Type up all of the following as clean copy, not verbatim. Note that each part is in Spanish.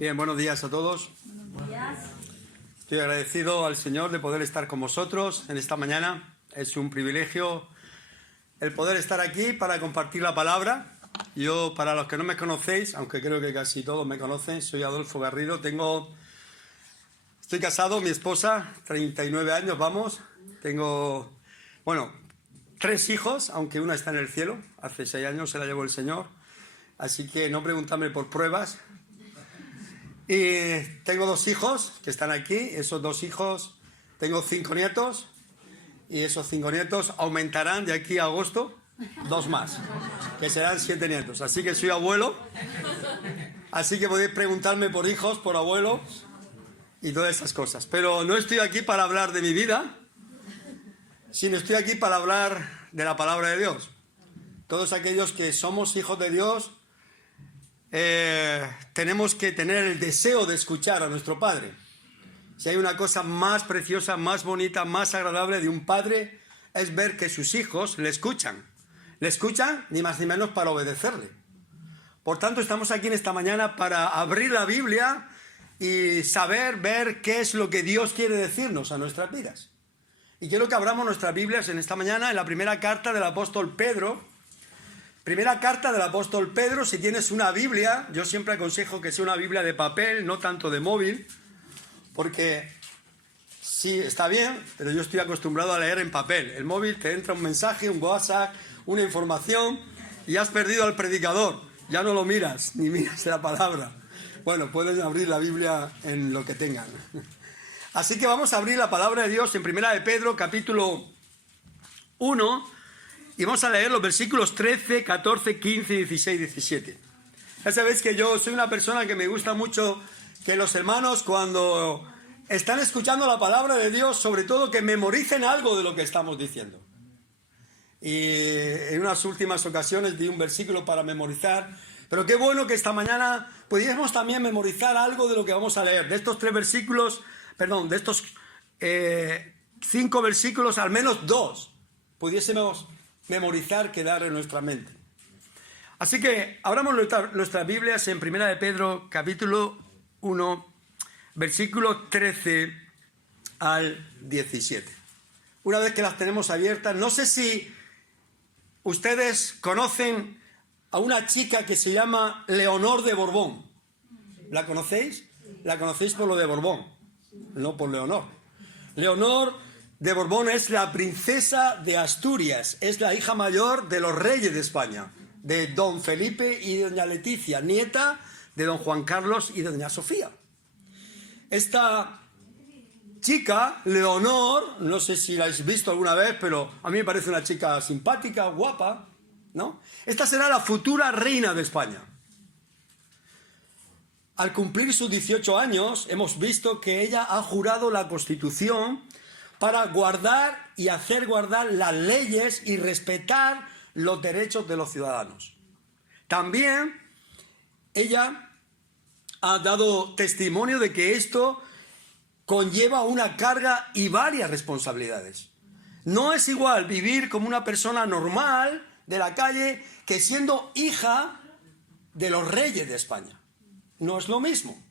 Bien, buenos días a todos. Buenos días. Estoy agradecido al Señor de poder estar con vosotros en esta mañana. Es un privilegio el poder estar aquí para compartir la palabra. Yo, para los que no me conocéis, aunque creo que casi todos me conocen, soy Adolfo Garrido. Estoy casado, mi esposa, 39 años, vamos. Tengo, 3 hijos, aunque una está en el cielo. Hace 6 años se la llevó el Señor. Así que no preguntadme por pruebas. Y tengo 2 hijos que están aquí. Esos 2 hijos, tengo 5 nietos. Y esos 5 nietos aumentarán de aquí a agosto 2 más, que serán 7 nietos. Así que soy abuelo. Así que podéis preguntarme por hijos, por abuelos y todas esas cosas. Pero no estoy aquí para hablar de mi vida, sino estoy aquí para hablar de la palabra de Dios. Todos aquellos que somos hijos de Dios, tenemos que tener el deseo de escuchar a nuestro Padre. Si hay una cosa más preciosa, más bonita, más agradable de un padre, es ver que sus hijos le escuchan. Le escuchan ni más ni menos para obedecerle. Por tanto, estamos aquí en esta mañana para abrir la Biblia y ver qué es lo que Dios quiere decirnos a nuestras vidas. Y quiero que abramos nuestras Biblias en esta mañana en la primera carta del apóstol Pedro. Primera carta del apóstol Pedro. Si tienes una Biblia, yo siempre aconsejo que sea una Biblia de papel, no tanto de móvil, porque sí, está bien, pero yo estoy acostumbrado a leer en papel. El móvil te entra un mensaje, un WhatsApp, una información y has perdido al predicador. Ya no lo miras, ni miras la palabra. Bueno, puedes abrir la Biblia en lo que tengan. Así que vamos a abrir la palabra de Dios en Primera de Pedro, capítulo 1, y vamos a leer los versículos 13, 14, 15, 16, 17. Ya sabéis que yo soy una persona que me gusta mucho que los hermanos, cuando están escuchando la palabra de Dios, sobre todo que memoricen algo de lo que estamos diciendo. Y en unas últimas ocasiones di un versículo para memorizar, pero qué bueno que esta mañana pudiésemos también memorizar algo de lo que vamos a leer. De estos 3 versículos, de estos 5 versículos, al menos 2 pudiésemos memorizar, quedar en nuestra mente. Así que abramos nuestras Biblias en Primera de Pedro, capítulo 1, versículo 13 al 17. Una vez que las tenemos abiertas, no sé si ustedes conocen a una chica que se llama Leonor de Borbón. ¿La conocéis? La conocéis por lo de Borbón, no por Leonor. Leonor de Borbón es la princesa de Asturias, es la hija mayor de los reyes de España, de don Felipe y doña Leticia, nieta de don Juan Carlos y de doña Sofía. Esta chica, Leonor, no sé si la habéis visto alguna vez, pero a mí me parece una chica simpática, guapa, ¿no? Esta será la futura reina de España. Al cumplir sus 18 años, hemos visto que ella ha jurado la Constitución para guardar y hacer guardar las leyes y respetar los derechos de los ciudadanos. También ella ha dado testimonio de que esto conlleva una carga y varias responsabilidades. No es igual vivir como una persona normal de la calle que siendo hija de los reyes de España. No es lo mismo.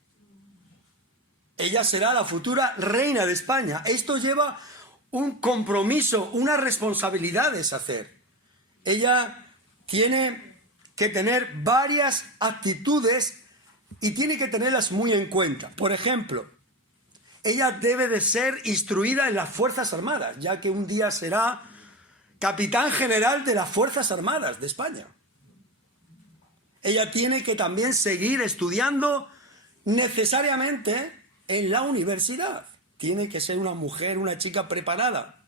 Ella será la futura reina de España. Esto lleva un compromiso, unas responsabilidades a hacer. Ella tiene que tener varias actitudes y tiene que tenerlas muy en cuenta. Por ejemplo, ella debe de ser instruida en las Fuerzas Armadas, ya que un día será capitán general de las Fuerzas Armadas de España. Ella tiene que también seguir estudiando necesariamente en la universidad. Tiene que ser una mujer, una chica preparada.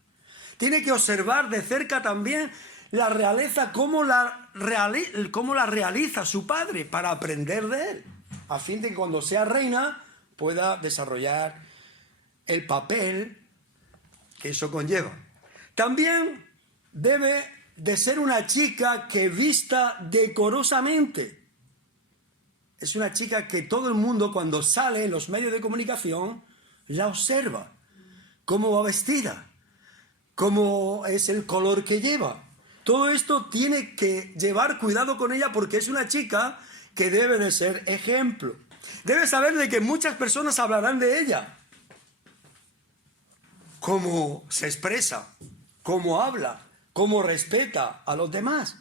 Tiene que observar de cerca también la realeza, cómo la realiza su padre, para aprender de él, a fin de que cuando sea reina pueda desarrollar el papel que eso conlleva. También debe de ser una chica que vista decorosamente. Es una chica que todo el mundo, cuando sale en los medios de comunicación, la observa. Cómo va vestida, cómo es el color que lleva. Todo esto tiene que llevar cuidado con ella, porque es una chica que debe de ser ejemplo. Debe saber de que muchas personas hablarán de ella. Cómo se expresa, cómo habla, cómo respeta a los demás.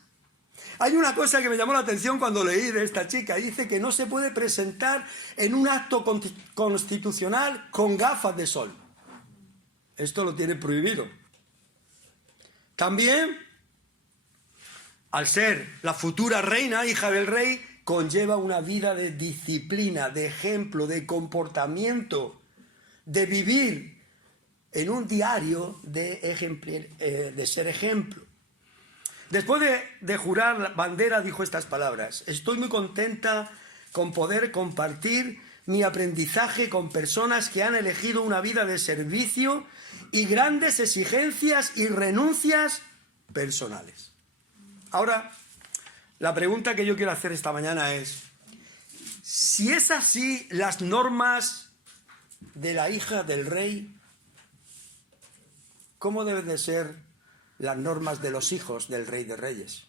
Hay una cosa que me llamó la atención cuando leí de esta chica. Dice que no se puede presentar en un acto constitucional con gafas de sol. Esto lo tiene prohibido. También, al ser la futura reina, hija del rey, conlleva una vida de disciplina, de ejemplo, de comportamiento, de vivir en un diario de ser ejemplo. Después de jurar la bandera, dijo estas palabras: estoy muy contenta con poder compartir mi aprendizaje con personas que han elegido una vida de servicio y grandes exigencias y renuncias personales. Ahora, la pregunta que yo quiero hacer esta mañana es: si es así las normas de la hija del rey, ¿cómo deben de ser las normas de los hijos del Rey de Reyes?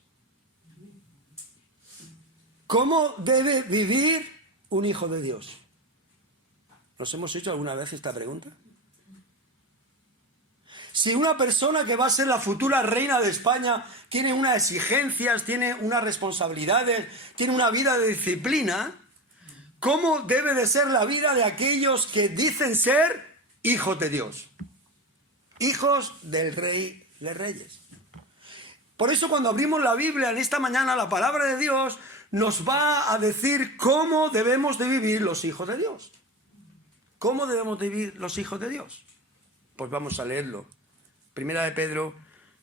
¿Cómo debe vivir un hijo de Dios? ¿Nos hemos hecho alguna vez esta pregunta? Si una persona que va a ser la futura reina de España tiene unas exigencias, tiene unas responsabilidades, tiene una vida de disciplina, ¿cómo debe de ser la vida de aquellos que dicen ser hijos de Dios? Hijos del Rey de Reyes. Por eso cuando abrimos la Biblia en esta mañana, la palabra de Dios nos va a decir cómo debemos de vivir los hijos de Dios. ¿Cómo debemos de vivir los hijos de Dios? Pues vamos a leerlo. Primera de Pedro,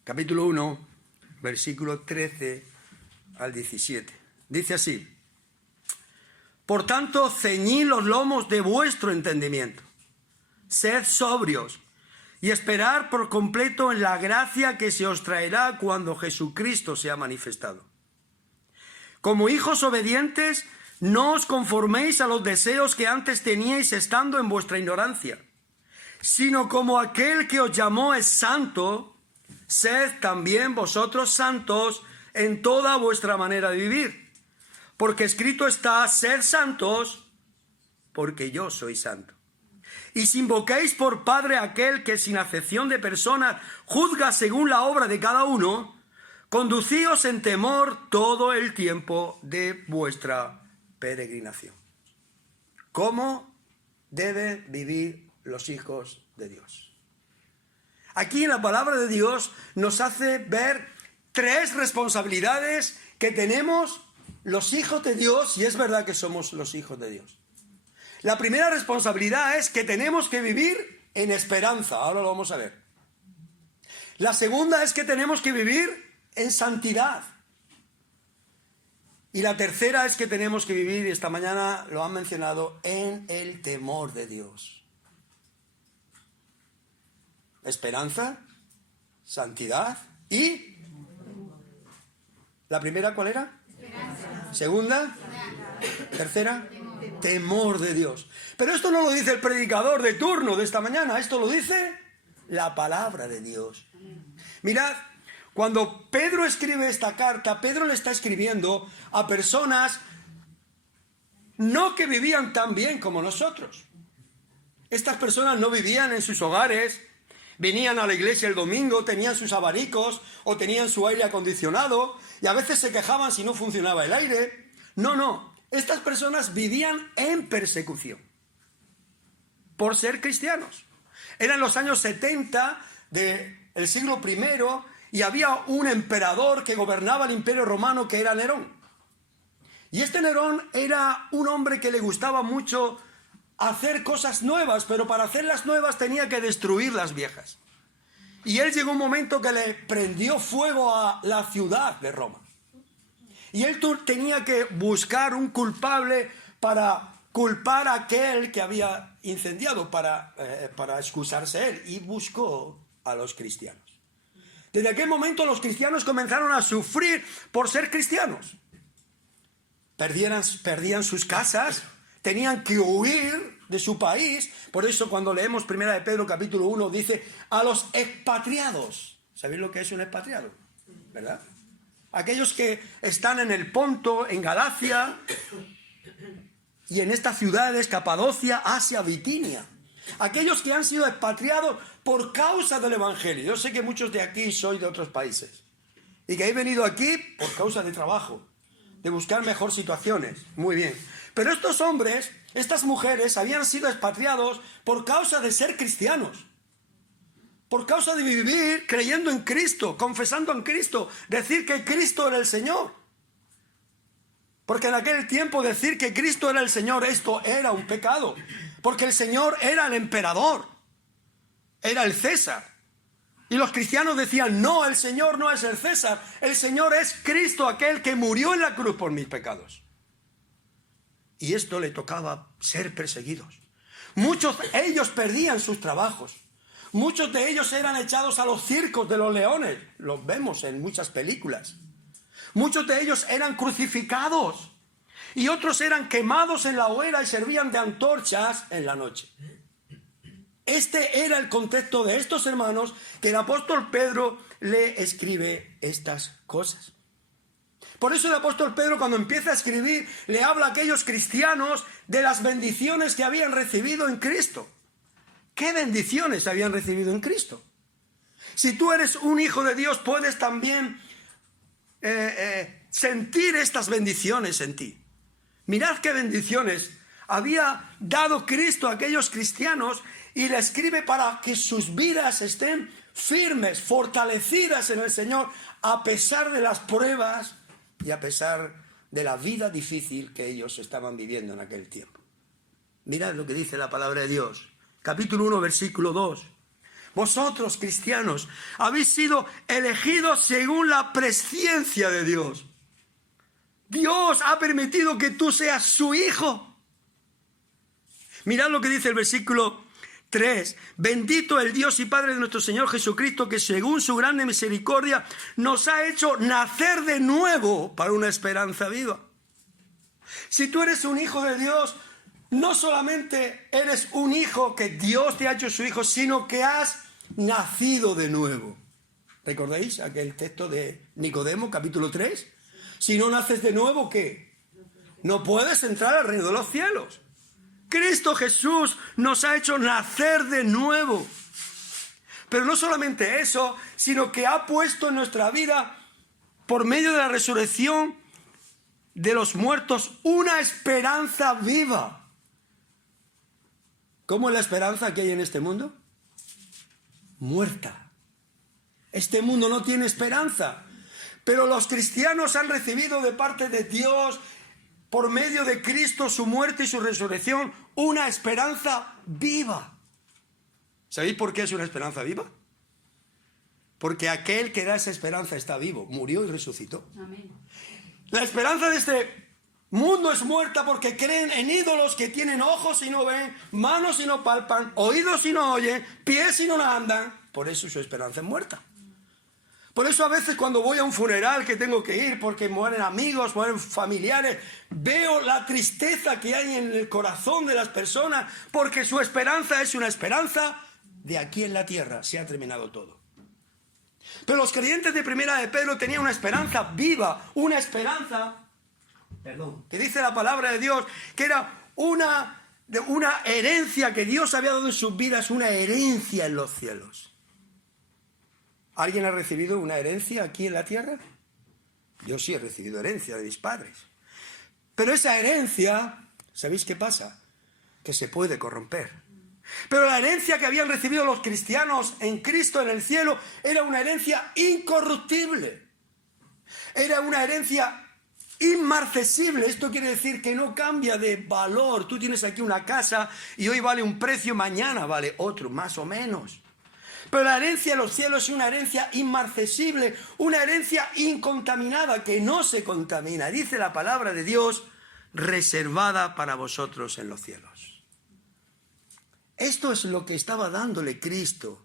capítulo 1, versículo 13 al 17. Dice así: por tanto, ceñid los lomos de vuestro entendimiento. Sed sobrios y esperar por completo en la gracia que se os traerá cuando Jesucristo sea manifestado. Como hijos obedientes, no os conforméis a los deseos que antes teníais estando en vuestra ignorancia, sino como aquel que os llamó es santo, sed también vosotros santos en toda vuestra manera de vivir. Porque escrito está: sed santos, porque yo soy santo. Y si invocáis por Padre a aquel que sin acepción de personas juzga según la obra de cada uno, conducíos en temor todo el tiempo de vuestra peregrinación. ¿Cómo deben vivir los hijos de Dios? Aquí en la palabra de Dios nos hace ver tres responsabilidades que tenemos los hijos de Dios, y es verdad que somos los hijos de Dios. La primera responsabilidad es que tenemos que vivir en esperanza. Ahora lo vamos a ver. La segunda es que tenemos que vivir en santidad. Y la tercera es que tenemos que vivir, y esta mañana lo han mencionado, en el temor de Dios. Esperanza, santidad y... ¿La primera cuál era? Esperanza. ¿Segunda? ¿Tercera? Temor de Dios. Pero esto no lo dice el predicador de turno de esta mañana, esto lo dice la palabra de Dios. Mirad, cuando Pedro escribe esta carta, Pedro le está escribiendo a personas no que vivían tan bien como nosotros. Estas personas no vivían en sus hogares, venían a la iglesia el domingo, tenían sus abanicos o tenían su aire acondicionado y a veces se quejaban si no funcionaba el aire. No. Estas personas vivían en persecución por ser cristianos. Eran los años 70 del siglo I y había un emperador que gobernaba el Imperio Romano que era Nerón. Y este Nerón era un hombre que le gustaba mucho hacer cosas nuevas, pero para hacerlas nuevas tenía que destruir las viejas. Y él llegó un momento que le prendió fuego a la ciudad de Roma. Y él tenía que buscar un culpable para culpar a aquel que había incendiado, para excusarse él. Y buscó a los cristianos. Desde aquel momento los cristianos comenzaron a sufrir por ser cristianos. Perdían sus casas, tenían que huir de su país. Por eso cuando leemos 1 de Pedro capítulo 1 dice a los expatriados. ¿Sabéis lo que es un expatriado? ¿Verdad? Aquellos que están en el Ponto, en Galacia, y en estas ciudades, Capadocia, Asia, Bitinia. Aquellos que han sido expatriados por causa del Evangelio. Yo sé que muchos de aquí sois de otros países y que habéis venido aquí por causa de trabajo, de buscar mejor situaciones. Muy bien. Pero estos hombres, estas mujeres, habían sido expatriados por causa de ser cristianos. Por causa de vivir creyendo en Cristo, confesando en Cristo, decir que Cristo era el Señor. Porque en aquel tiempo decir que Cristo era el Señor, esto era un pecado. Porque el Señor era el emperador, era el César. Y los cristianos decían, no, el Señor no es el César, el Señor es Cristo, aquel que murió en la cruz por mis pecados. Y esto le tocaba ser perseguidos. Muchos de ellos perdían sus trabajos. Muchos de ellos eran echados a los circos de los leones. Los vemos en muchas películas. Muchos de ellos eran crucificados. Y otros eran quemados en la hoguera y servían de antorchas en la noche. Este era el contexto de estos hermanos que el apóstol Pedro le escribe estas cosas. Por eso el apóstol Pedro, cuando empieza a escribir, le habla a aquellos cristianos de las bendiciones que habían recibido en Cristo. ¿Qué bendiciones habían recibido en Cristo? Si tú eres un hijo de Dios, puedes también sentir estas bendiciones en ti. Mirad qué bendiciones había dado Cristo a aquellos cristianos y le escribe para que sus vidas estén firmes, fortalecidas en el Señor, a pesar de las pruebas y a pesar de la vida difícil que ellos estaban viviendo en aquel tiempo. Mirad lo que dice la palabra de Dios. Capítulo 1, versículo 2. Vosotros, cristianos, habéis sido elegidos según la presciencia de Dios. Dios ha permitido que tú seas su hijo. Mirad lo que dice el versículo 3. Bendito el Dios y Padre de nuestro Señor Jesucristo, que según su grande misericordia nos ha hecho nacer de nuevo para una esperanza viva. Si tú eres un hijo de Dios, no solamente eres un hijo que Dios te ha hecho su hijo, sino que has nacido de nuevo. ¿Recordáis aquel texto de Nicodemo, capítulo 3? Si no naces de nuevo, ¿qué? No puedes entrar al reino de los cielos. Cristo Jesús nos ha hecho nacer de nuevo. Pero no solamente eso, sino que ha puesto en nuestra vida, por medio de la resurrección de los muertos, una esperanza viva. ¿Cómo es la esperanza que hay en este mundo? Muerta. Este mundo no tiene esperanza. Pero los cristianos han recibido de parte de Dios, por medio de Cristo, su muerte y su resurrección, una esperanza viva. ¿Sabéis por qué es una esperanza viva? Porque aquel que da esa esperanza está vivo, murió y resucitó. Amén. La esperanza de este mundo es muerta porque creen en ídolos que tienen ojos y no ven, manos y no palpan, oídos y no oyen, pies y no andan. Por eso su esperanza es muerta. Por eso a veces cuando voy a un funeral que tengo que ir porque mueren amigos, mueren familiares, veo la tristeza que hay en el corazón de las personas porque su esperanza es una esperanza de aquí en la tierra. Se ha terminado todo. Pero los creyentes de Primera de Pedro tenían una esperanza viva, una esperanza, que dice la palabra de Dios, que era una herencia que Dios había dado en sus vidas, una herencia en los cielos. ¿Alguien ha recibido una herencia aquí en la tierra? Yo sí he recibido herencia de mis padres. Pero esa herencia, ¿sabéis qué pasa? Que se puede corromper. Pero la herencia que habían recibido los cristianos en Cristo en el cielo era una herencia incorruptible. Era una herencia inmarcesible. Esto quiere decir que no cambia de valor. Tú tienes aquí una casa y hoy vale un precio, mañana vale otro, más o menos. Pero la herencia de los cielos es una herencia inmarcesible, una herencia incontaminada, que no se contamina. Dice la palabra de Dios, reservada para vosotros en los cielos. Esto es lo que estaba dándole Cristo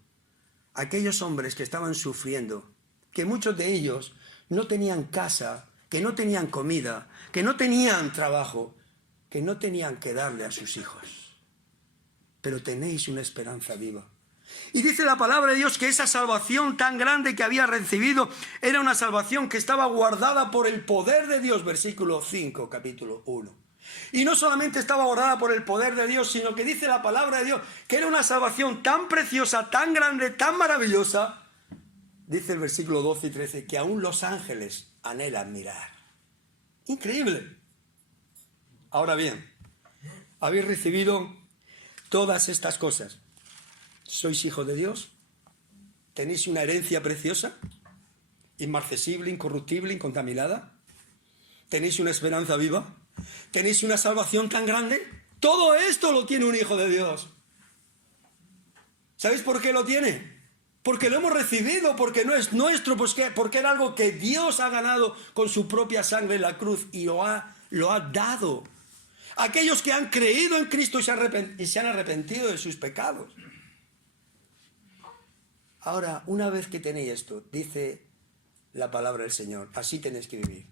a aquellos hombres que estaban sufriendo, que muchos de ellos no tenían casa, que no tenían comida, que no tenían trabajo, que no tenían que darle a sus hijos. Pero tenéis una esperanza viva. Y dice la palabra de Dios que esa salvación tan grande que había recibido era una salvación que estaba guardada por el poder de Dios, versículo 5, capítulo 1. Y no solamente estaba guardada por el poder de Dios, sino que dice la palabra de Dios que era una salvación tan preciosa, tan grande, tan maravillosa. Dice el versículo 12 y 13 que aún los ángeles anhelan mirar. Increíble. Ahora bien, habéis recibido todas estas cosas. ¿Sois hijos de Dios? ¿Tenéis una herencia preciosa? ¿Inmarcesible, incorruptible, incontaminada? ¿Tenéis una esperanza viva? ¿Tenéis una salvación tan grande? Todo esto lo tiene un hijo de Dios. ¿Sabéis por qué lo tiene? Porque lo hemos recibido, porque no es nuestro, porque era algo que Dios ha ganado con su propia sangre en la cruz y lo ha dado. Aquellos que han creído en Cristo y se han arrepentido de sus pecados. Ahora, una vez que tenéis esto, dice la palabra del Señor, así tenéis que vivir.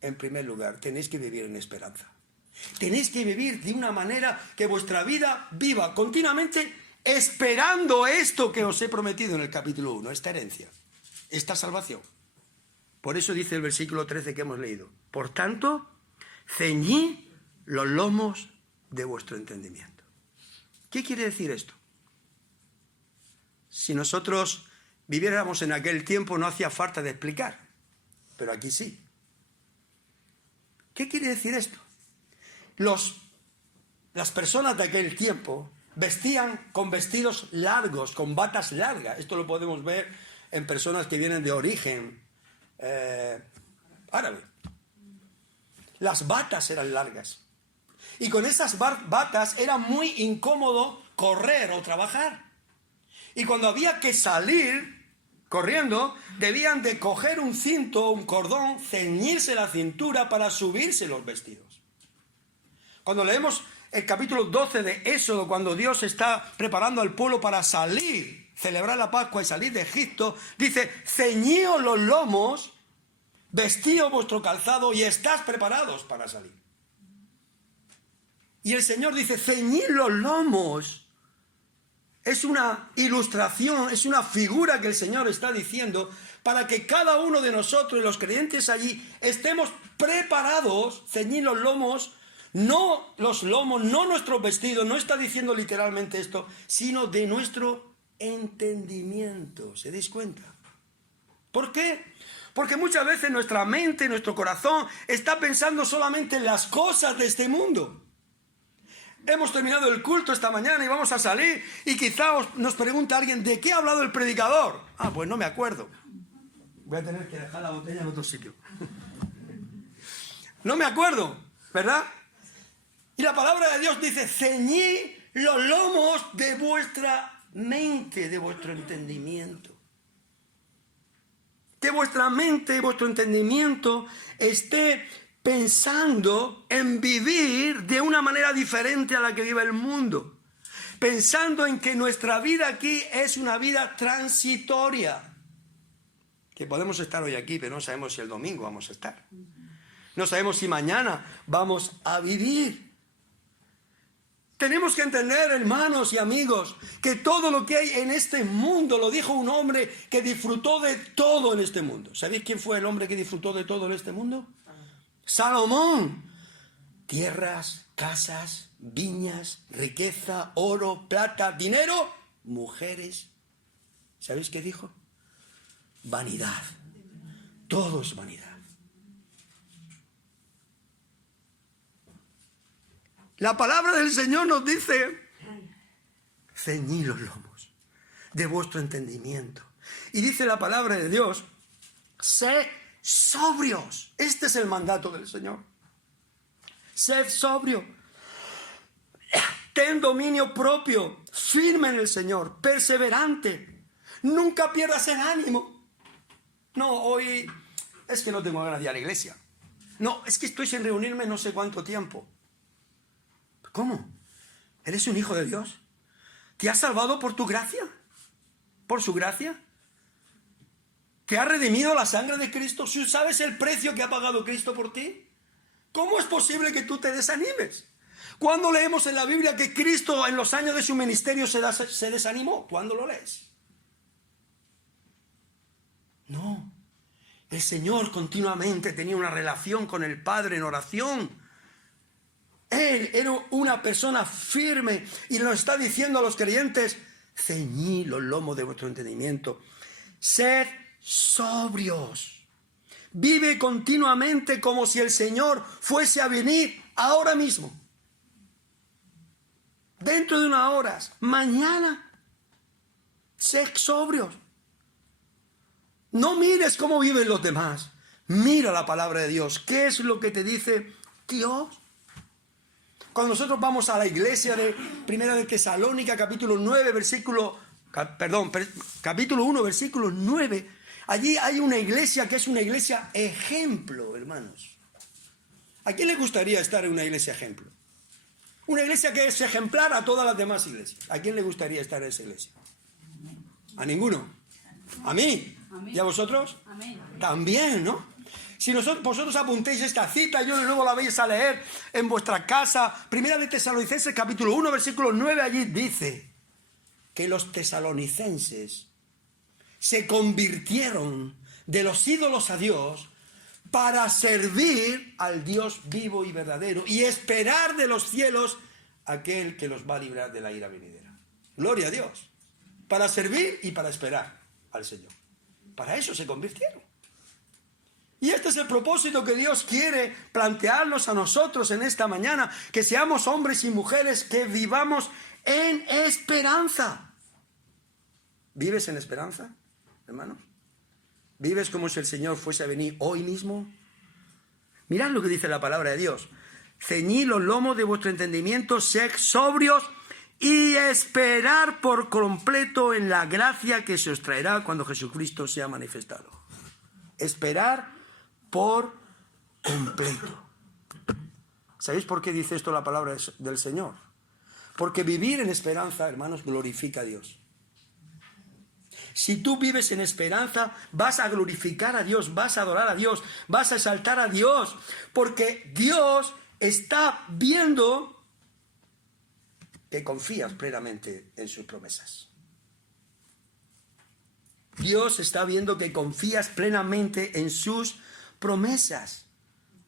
En primer lugar, tenéis que vivir en esperanza. Tenéis que vivir de una manera que vuestra vida viva continuamente esperando esto que os he prometido en el capítulo 1, esta herencia, esta salvación. Por eso dice el versículo 13 que hemos leído. Por tanto, ceñid los lomos de vuestro entendimiento. ¿Qué quiere decir esto? Si nosotros viviéramos en aquel tiempo no hacía falta de explicar, pero aquí sí. ¿Qué quiere decir esto? Las personas de aquel tiempo vestían con vestidos largos, con batas largas. Esto lo podemos ver en personas que vienen de origen árabe. Las batas eran largas. Y con esas batas era muy incómodo correr o trabajar. Y cuando había que salir corriendo, debían de coger un cinto, un cordón, ceñirse la cintura para subirse los vestidos. Cuando leemos el capítulo 12 de Éxodo, cuando Dios está preparando al pueblo para salir, celebrar la Pascua y salir de Egipto, dice, ceñíos los lomos, vestíos vuestro calzado y estás preparados para salir. Y el Señor dice, ceñid los lomos. Es una ilustración, es una figura que el Señor está diciendo para que cada uno de nosotros, los creyentes allí, estemos preparados. Ceñid los lomos, no nuestros vestidos, no está diciendo literalmente esto, sino de nuestro entendimiento. ¿Se dais cuenta? ¿Por qué? Porque muchas veces nuestra mente, nuestro corazón está pensando solamente en las cosas de este mundo. Hemos terminado el culto esta mañana y vamos a salir y quizá nos pregunta alguien, ¿de qué ha hablado el predicador? Ah, pues no me acuerdo. Voy a tener que dejar la botella en otro sitio. No me acuerdo, ¿verdad? Y la palabra de Dios dice, ceñid los lomos de vuestra mente, de vuestro entendimiento. Que vuestra mente y vuestro entendimiento esté pensando en vivir de una manera diferente a la que vive el mundo. Pensando en que nuestra vida aquí es una vida transitoria. Que podemos estar hoy aquí, pero no sabemos si el domingo vamos a estar. No sabemos si mañana vamos a vivir. Tenemos que entender, hermanos y amigos, que todo lo que hay en este mundo, lo dijo un hombre que disfrutó de todo en este mundo. ¿Sabéis quién fue el hombre que disfrutó de todo en este mundo? Salomón. Tierras, casas, viñas, riqueza, oro, plata, dinero, mujeres. ¿Sabéis qué dijo? Vanidad. Todo es vanidad. La palabra del Señor nos dice, ceñid los lomos de vuestro entendimiento. Y dice la palabra de Dios, sed sobrios. Este es el mandato del Señor. Sed sobrio. Ten dominio propio, firme en el Señor, perseverante. Nunca pierdas el ánimo. No, hoy es que no tengo ganas de ir a la iglesia. No, es que estoy sin reunirme no sé cuánto tiempo. ¿Cómo? ¿Eres un hijo de Dios? ¿Te has salvado por tu gracia? ¿Por su gracia? ¿Te ha redimido la sangre de Cristo? ¿Sabes el precio que ha pagado Cristo por ti? ¿Cómo es posible que tú te desanimes? ¿Cuándo leemos en la Biblia que Cristo en los años de su ministerio se desanimó? ¿Cuándo lo lees? No. El Señor continuamente tenía una relación con el Padre en oración. Él era una persona firme y nos está diciendo a los creyentes: ceñid los lomos de vuestro entendimiento, sed sobrios, vive continuamente como si el Señor fuese a venir ahora mismo, dentro de unas horas, mañana. Sed sobrios. No mires cómo viven los demás, mira la palabra de Dios. ¿Qué es lo que te dice Dios? Cuando nosotros vamos a la iglesia de Primera de Tesalónica, capítulo 1, versículo 9, allí hay una iglesia que es una iglesia ejemplo, hermanos. ¿A quién le gustaría estar en una iglesia ejemplo? Una iglesia que es ejemplar a todas las demás iglesias. ¿A quién le gustaría estar en esa iglesia? ¿A ninguno? ¿A mí? ¿Y a vosotros? Amén. También, ¿no? Si vosotros apuntéis esta cita, yo luego la vais a leer en vuestra casa. Primera de Tesalonicenses, capítulo 1, versículo 9, allí dice que los tesalonicenses se convirtieron de los ídolos a Dios para servir al Dios vivo y verdadero y esperar de los cielos aquel que los va a librar de la ira venidera. Gloria a Dios. Para servir y para esperar al Señor. Para eso se convirtieron. Y este es el propósito que Dios quiere plantearnos a nosotros en esta mañana, que seamos hombres y mujeres que vivamos en esperanza. ¿Vives en esperanza, hermanos? ¿Vives como si el Señor fuese a venir hoy mismo? Mirad lo que dice la palabra de Dios. Ceñid los lomos de vuestro entendimiento, sed sobrios y esperar por completo en la gracia que se os traerá cuando Jesucristo sea manifestado. Esperar por completo. ¿Sabéis por qué dice esto la palabra del Señor? Porque vivir en esperanza, hermanos, glorifica a Dios. Si tú vives en esperanza, vas a glorificar a Dios, vas a adorar a Dios, vas a exaltar a Dios, porque Dios está viendo que confías plenamente en sus promesas. Dios está viendo que confías plenamente en sus promesas.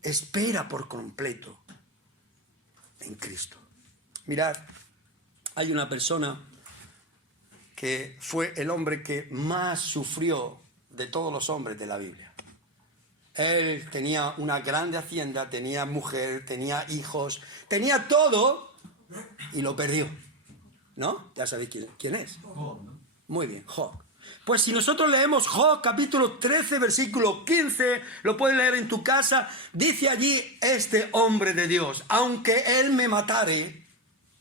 Espera por completo en Cristo. Mirad, hay una persona que fue el hombre que más sufrió de todos los hombres de la Biblia. Él tenía una grande hacienda, tenía mujer, tenía hijos, tenía todo y lo perdió. ¿No? Ya sabéis quién es. Muy bien, Job. Pues si nosotros leemos Job capítulo 13, versículo 15, lo puedes leer en tu casa, dice allí este hombre de Dios: aunque él me matare,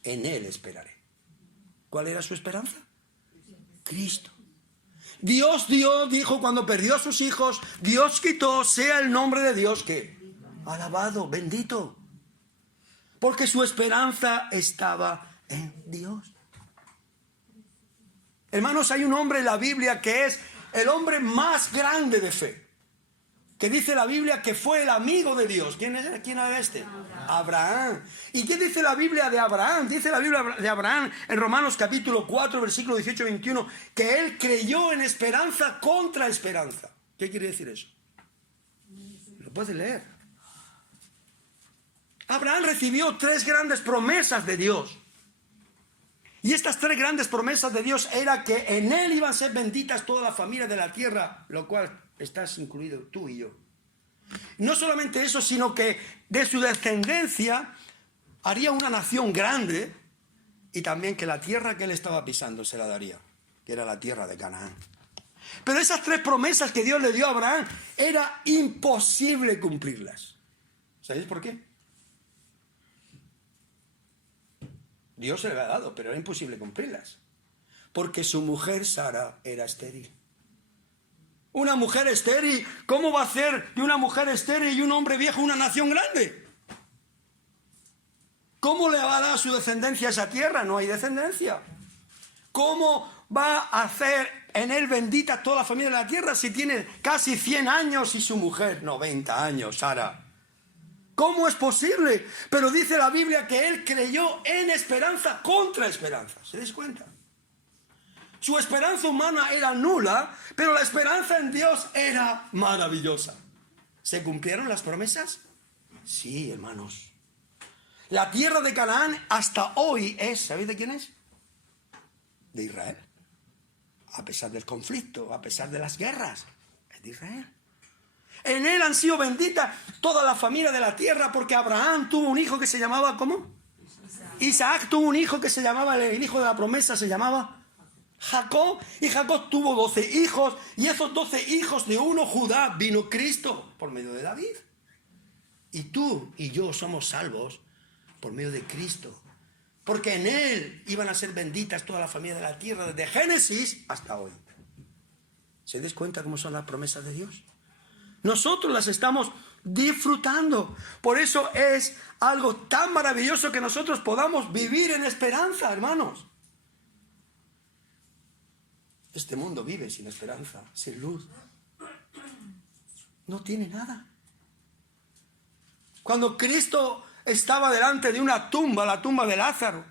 en él esperaré. ¿Cuál era su esperanza? Cristo. Dios dijo cuando perdió a sus hijos, Dios quitó, sea el nombre de Dios que alabado, bendito. Porque su esperanza estaba en Dios. Hermanos, hay un hombre en la Biblia que es el hombre más grande de fe, que dice la Biblia que fue el amigo de Dios. ¿Quién era este? Abraham. ¿Y qué dice la Biblia de Abraham? Dice la Biblia de Abraham en Romanos capítulo 4, versículo 18 y 21, que él creyó en esperanza contra esperanza. ¿Qué quiere decir eso? Lo puedes leer. Abraham recibió 3 grandes promesas de Dios. Y estas 3 grandes promesas de Dios era que en él iban a ser benditas todas las familias de la tierra, lo cual estás incluido tú y yo. No solamente eso, sino que de su descendencia haría una nación grande, y también que la tierra que él estaba pisando se la daría, que era la tierra de Canaán. Pero esas 3 promesas que Dios le dio a Abraham era imposible cumplirlas. ¿Sabéis por qué? Dios se le había dado, pero era imposible cumplirlas. Porque su mujer Sara era estéril. Una mujer estéril, ¿cómo va a hacer de una mujer estéril y un hombre viejo una nación grande? ¿Cómo le va a dar su descendencia a esa tierra? No hay descendencia. ¿Cómo va a hacer en él bendita toda la familia de la tierra si tiene casi 100 años y su mujer 90 años, Sara? ¿Cómo es posible? Pero dice la Biblia que él creyó en esperanza contra esperanza. ¿Se dais cuenta? Su esperanza humana era nula, pero la esperanza en Dios era maravillosa. ¿Se cumplieron las promesas? Sí, hermanos. La tierra de Canaán hasta hoy es, ¿sabéis de quién es? De Israel. A pesar del conflicto, a pesar de las guerras, es de Israel. En él han sido benditas toda la familia de la tierra, porque Abraham tuvo un hijo que se llamaba, ¿cómo? Isaac tuvo un hijo que se llamaba, el hijo de la promesa se llamaba Jacob, y Jacob tuvo 12 hijos, y esos 12 hijos de uno, Judá, vino Cristo por medio de David. Y tú y yo somos salvos por medio de Cristo, porque en él iban a ser benditas toda la familia de la tierra, desde Génesis hasta hoy. ¿Se des cuenta cómo son las promesas de Dios? Nosotros las estamos disfrutando. Por eso es algo tan maravilloso que nosotros podamos vivir en esperanza, hermanos. Este mundo vive sin esperanza, sin luz. No tiene nada. Cuando Cristo estaba delante de una tumba, la tumba de Lázaro,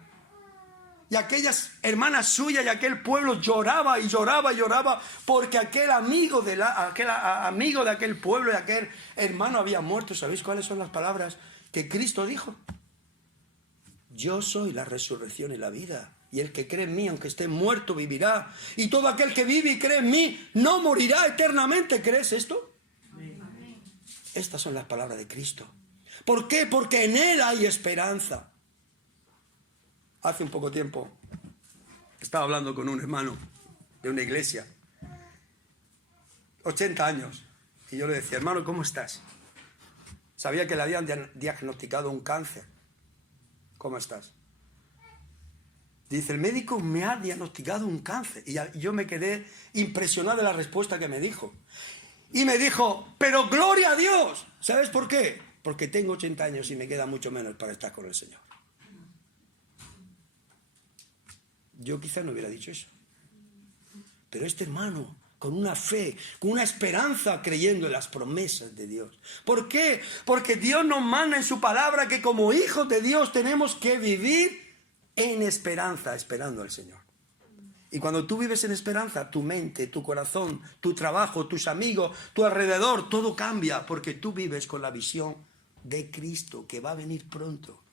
y aquellas hermanas suyas y aquel pueblo lloraba y lloraba y lloraba porque aquel amigo de aquel pueblo y aquel hermano había muerto. ¿Sabéis cuáles son las palabras que Cristo dijo? Yo soy la resurrección y la vida, y el que cree en mí, aunque esté muerto, vivirá, y todo aquel que vive y cree en mí no morirá eternamente. ¿Crees esto? Amén. Estas son las palabras de Cristo. ¿Por qué? Porque en él hay esperanza. Hace un poco tiempo estaba hablando con un hermano de una iglesia, 80 años, y yo le decía, hermano, ¿cómo estás? Sabía que le habían diagnosticado un cáncer. ¿Cómo estás? Dice, el médico me ha diagnosticado un cáncer. Y yo me quedé impresionado de la respuesta que me dijo. Y me dijo, pero gloria a Dios. ¿Sabes por qué? Porque tengo 80 años y me queda mucho menos para estar con el Señor. Yo quizás no hubiera dicho eso. Pero este hermano, con una fe, con una esperanza, creyendo en las promesas de Dios. ¿Por qué? Porque Dios nos manda en su palabra que como hijos de Dios tenemos que vivir en esperanza, esperando al Señor. Y cuando tú vives en esperanza, tu mente, tu corazón, tu trabajo, tus amigos, tu alrededor, todo cambia, porque tú vives con la visión de Cristo, que va a venir pronto.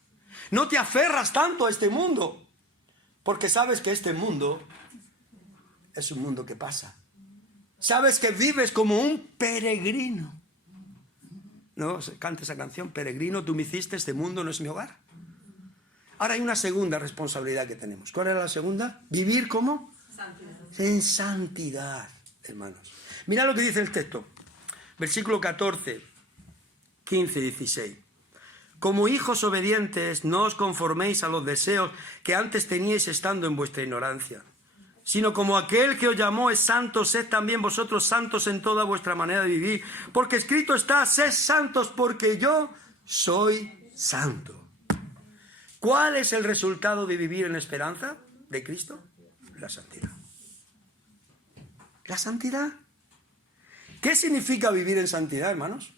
No te aferras tanto a este mundo, porque sabes que este mundo es un mundo que pasa. Sabes que vives como un peregrino. ¿No? Canta esa canción, peregrino, tú me hiciste, este mundo no es mi hogar. Ahora hay una segunda responsabilidad que tenemos. ¿Cuál era la segunda? Vivir como en santidad, hermanos. Mirad lo que dice el texto. Versículo 14, 15 y 16. Como hijos obedientes, no os conforméis a los deseos que antes teníais estando en vuestra ignorancia, sino como aquel que os llamó es santo, sed también vosotros santos en toda vuestra manera de vivir, porque escrito está, sed santos porque yo soy santo. ¿Cuál es el resultado de vivir en esperanza de Cristo? La santidad. La santidad. ¿Qué significa vivir en santidad, hermanos?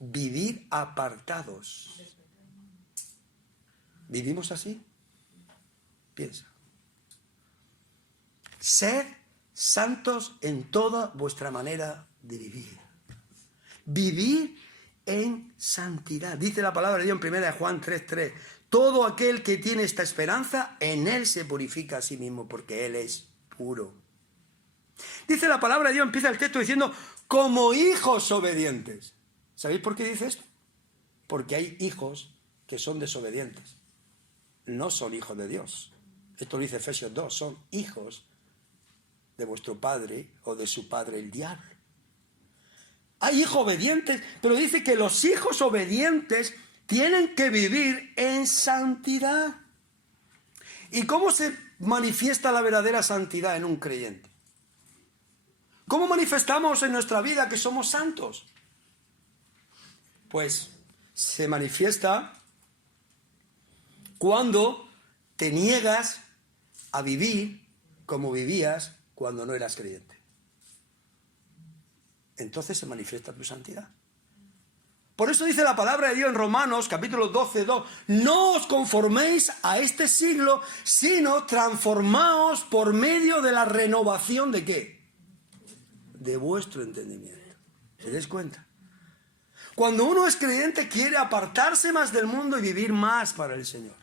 Vivir apartados. ¿Vivimos así? Piensa. Sed santos en toda vuestra manera de vivir. Vivir en santidad. Dice la palabra de Dios en 1 Juan 3:3. Todo aquel que tiene esta esperanza, en él se purifica a sí mismo, porque él es puro. Dice la palabra de Dios, empieza el texto diciendo, como hijos obedientes. ¿Sabéis por qué dice esto? Porque hay hijos que son desobedientes. No son hijos de Dios. Esto lo dice Efesios 2. Son hijos de vuestro padre o de su padre el diablo. Hay hijos obedientes, pero dice que los hijos obedientes tienen que vivir en santidad. ¿Y cómo se manifiesta la verdadera santidad en un creyente? ¿Cómo manifestamos en nuestra vida que somos santos? Pues se manifiesta cuando te niegas a vivir como vivías cuando no eras creyente. Entonces se manifiesta tu santidad. Por eso dice la palabra de Dios en Romanos, capítulo 12:2, no os conforméis a este siglo, sino transformaos por medio de la renovación ¿de qué? De vuestro entendimiento. ¿Se des cuenta? Cuando uno es creyente quiere apartarse más del mundo y vivir más para el Señor.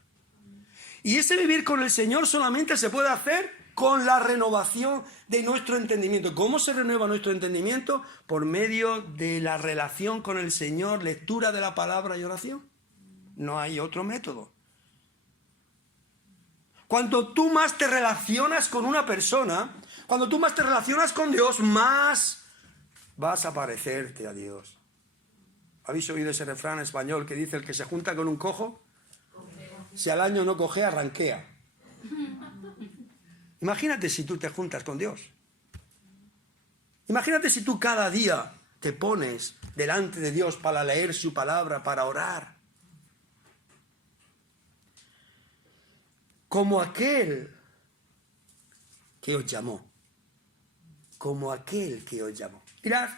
Y ese vivir con el Señor solamente se puede hacer con la renovación de nuestro entendimiento. ¿Cómo se renueva nuestro entendimiento? Por medio de la relación con el Señor, lectura de la palabra y oración. No hay otro método. Cuando tú más te relacionas con una persona, cuando tú más te relacionas con Dios, más vas a parecerte a Dios. ¿Habéis oído ese refrán español que dice: el que se junta con un cojo, si al año no cojea, ranquea? Imagínate si tú te juntas con Dios. Imagínate si tú cada día te pones delante de Dios para leer su palabra, para orar. Como aquel que os llamó. Como aquel que os llamó. Mirad,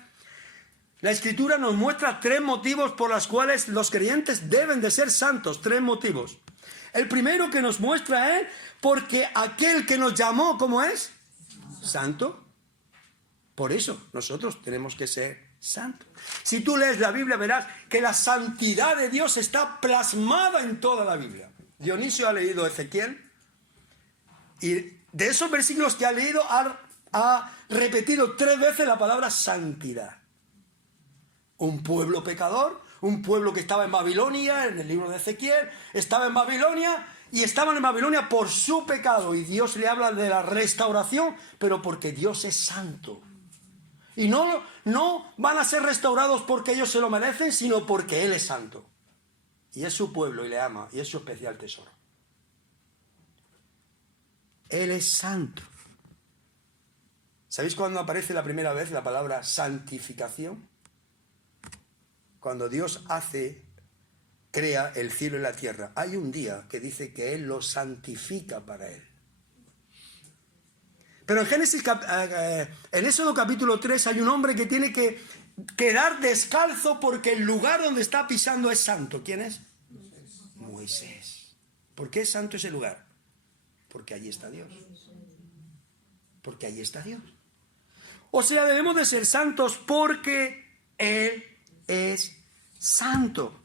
la Escritura nos muestra 3 motivos por los cuales los creyentes deben de ser santos. 3 motivos. El primero que nos muestra es porque aquel que nos llamó, ¿cómo es? Santo. Por eso nosotros tenemos que ser santos. Si tú lees la Biblia verás que la santidad de Dios está plasmada en toda la Biblia. Dionisio ha leído Ezequiel y de esos versículos que ha leído ha repetido 3 veces la palabra santidad. Un pueblo pecador, un pueblo que estaba en Babilonia, en el libro de Ezequiel, estaba en Babilonia y estaban en Babilonia por su pecado. Y Dios le habla de la restauración, pero porque Dios es santo. Y no van a ser restaurados porque ellos se lo merecen, sino porque Él es santo. Y es su pueblo y le ama, y es su especial tesoro. Él es santo. ¿Sabéis cuándo aparece la primera vez la palabra santificación? Cuando Dios crea el cielo y la tierra. Hay un día que dice que Él lo santifica para Él. Pero en Éxodo capítulo 3 hay un hombre que tiene que quedar descalzo porque el lugar donde está pisando es santo. ¿Quién es? Moisés. ¿Por qué es santo ese lugar? Porque allí está Dios. Porque allí está Dios. O sea, debemos de ser santos porque Él es santo.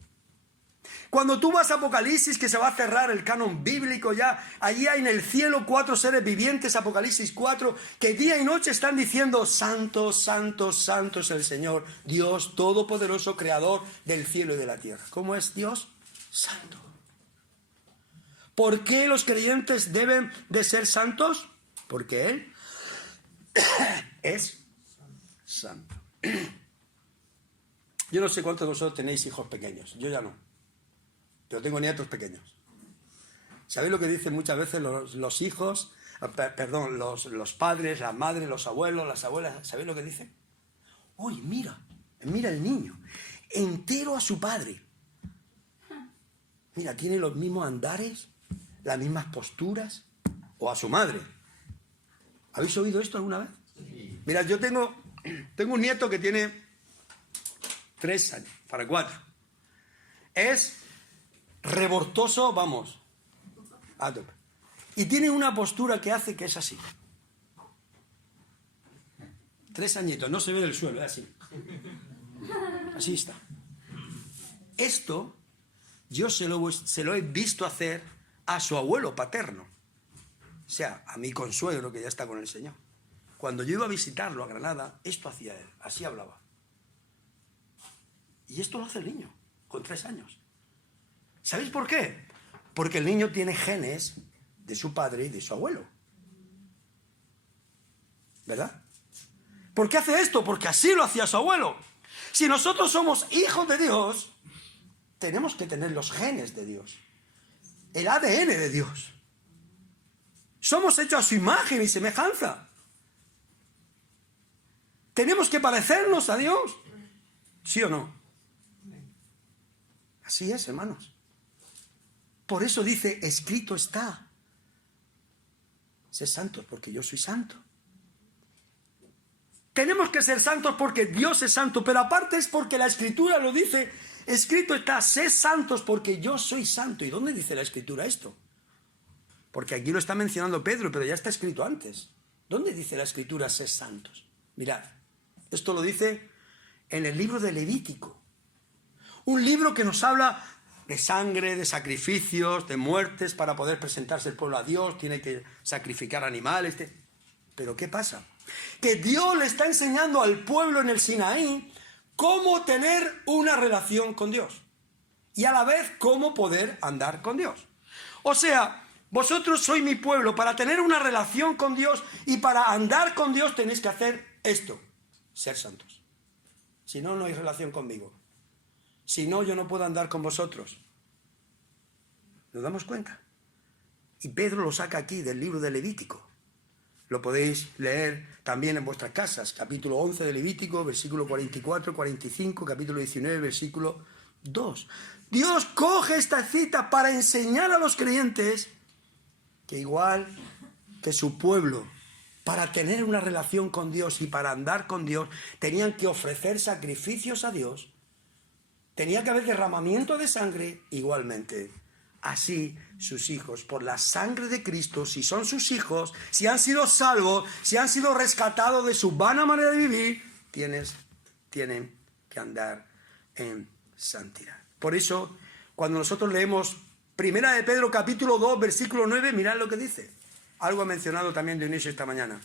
Cuando tú vas a Apocalipsis, que se va a cerrar el canon bíblico ya, allí hay en el cielo 4 seres vivientes, Apocalipsis 4, que día y noche están diciendo: santo, santo, santo es el Señor, Dios todopoderoso, creador del cielo y de la tierra. ¿Cómo es Dios? Santo. ¿Por qué los creyentes deben de ser santos? Porque Él es santo. Yo no sé cuántos de vosotros tenéis hijos pequeños, yo ya no. Yo tengo nietos pequeños. ¿Sabéis lo que dicen muchas veces los hijos? Perdón, los padres, las madres, los abuelos, las abuelas. ¿Sabéis lo que dicen? Uy, mira el niño, entero a su padre. Mira, tiene los mismos andares, las mismas posturas, o a su madre. ¿Habéis oído esto alguna vez? Sí. Mira, yo tengo un nieto que tiene 3 años, para 4. Es revoltoso, vamos, a tope. Y tiene una postura que hace que es así. 3 añitos, no se ve del suelo, es así. Así está. Esto yo se lo he visto hacer a su abuelo paterno. O sea, a mi consuegro que ya está con el Señor. Cuando yo iba a visitarlo a Granada, esto hacía él, así hablaba. Y esto lo hace el niño, con 3 años. ¿Sabéis por qué? Porque el niño tiene genes de su padre y de su abuelo. ¿Verdad? ¿Por qué hace esto? Porque así lo hacía su abuelo. Si nosotros somos hijos de Dios, tenemos que tener los genes de Dios. El ADN de Dios. Somos hechos a su imagen y semejanza. Tenemos que parecernos a Dios. ¿Sí o no? Así es, hermanos. Por eso dice, escrito está. Sed santos porque yo soy santo. Tenemos que ser santos porque Dios es santo, pero aparte es porque la Escritura lo dice, escrito está, sed santos porque yo soy santo. ¿Y dónde dice la Escritura esto? Porque aquí lo está mencionando Pedro, pero ya está escrito antes. ¿Dónde dice la Escritura sed santos? Mirad, esto lo dice en el libro de Levítico. Un libro que nos habla de sangre, de sacrificios, de muertes para poder presentarse el pueblo a Dios, tiene que sacrificar animales. Pero ¿qué pasa? Que Dios le está enseñando al pueblo en el Sinaí cómo tener una relación con Dios y a la vez cómo poder andar con Dios. O sea, vosotros sois mi pueblo. Para tener una relación con Dios y para andar con Dios tenéis que hacer esto: ser santos. Si no, no hay relación conmigo. Si no, yo no puedo andar con vosotros. ¿Nos damos cuenta? Y Pedro lo saca aquí del libro de Levítico. Lo podéis leer también en vuestras casas. Capítulo 11 de Levítico, versículo 44, 45, capítulo 19, versículo 2. Dios coge esta cita para enseñar a los creyentes que igual que su pueblo, para tener una relación con Dios y para andar con Dios, tenían que ofrecer sacrificios a Dios. Tenía que haber derramamiento de sangre igualmente. Así sus hijos, por la sangre de Cristo, si son sus hijos, si han sido salvos, si han sido rescatados de su vana manera de vivir, tienen que andar en santidad. Por eso, cuando nosotros leemos 1 de Pedro capítulo 2, versículo 9, mirad lo que dice. Algo ha mencionado también Dionisio esta mañana.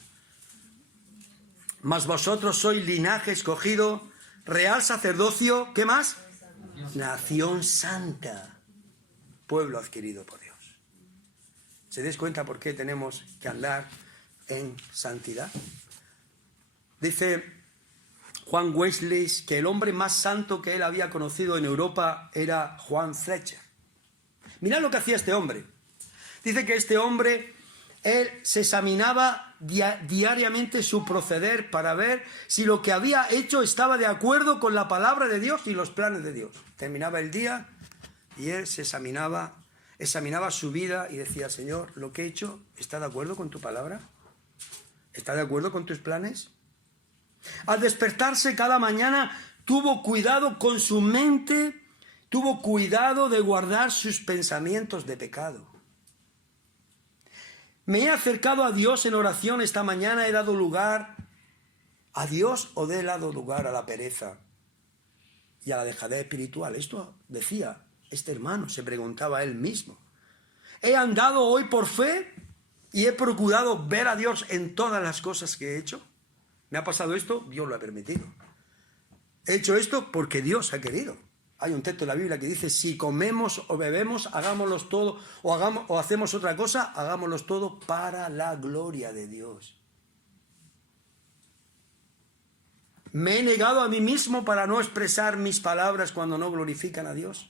Mas vosotros sois linaje escogido, real sacerdocio, ¿qué más? Nación santa, pueblo adquirido por Dios. ¿Se dais cuenta por qué tenemos que andar en santidad? Dice Juan Wesley que el hombre más santo que él había conocido en Europa era Juan Fletcher. Mirad lo que hacía este hombre. Dice que este hombre, él se examinaba diariamente su proceder para ver si lo que había hecho estaba de acuerdo con la palabra de Dios y los planes de Dios. Terminaba el día y él se examinaba su vida y decía: Señor, lo que he hecho está de acuerdo con tu palabra, está de acuerdo con tus planes. Al despertarse cada mañana tuvo cuidado con su mente, tuvo cuidado de guardar sus pensamientos de pecado. Me he acercado a Dios en oración esta mañana, he dado lugar a Dios o he dado lugar a la pereza y a la dejadez espiritual. Esto decía este hermano, se preguntaba a él mismo. ¿He andado hoy por fe y he procurado ver a Dios en todas las cosas que he hecho? ¿Me ha pasado esto? Dios lo ha permitido. He hecho esto porque Dios ha querido. Hay un texto en la Biblia que dice: si comemos o bebemos, hagámoslo todo, o hacemos otra cosa, hagámoslo todo para la gloria de Dios. ¿Me he negado a mí mismo para no expresar mis palabras cuando no glorifican a Dios?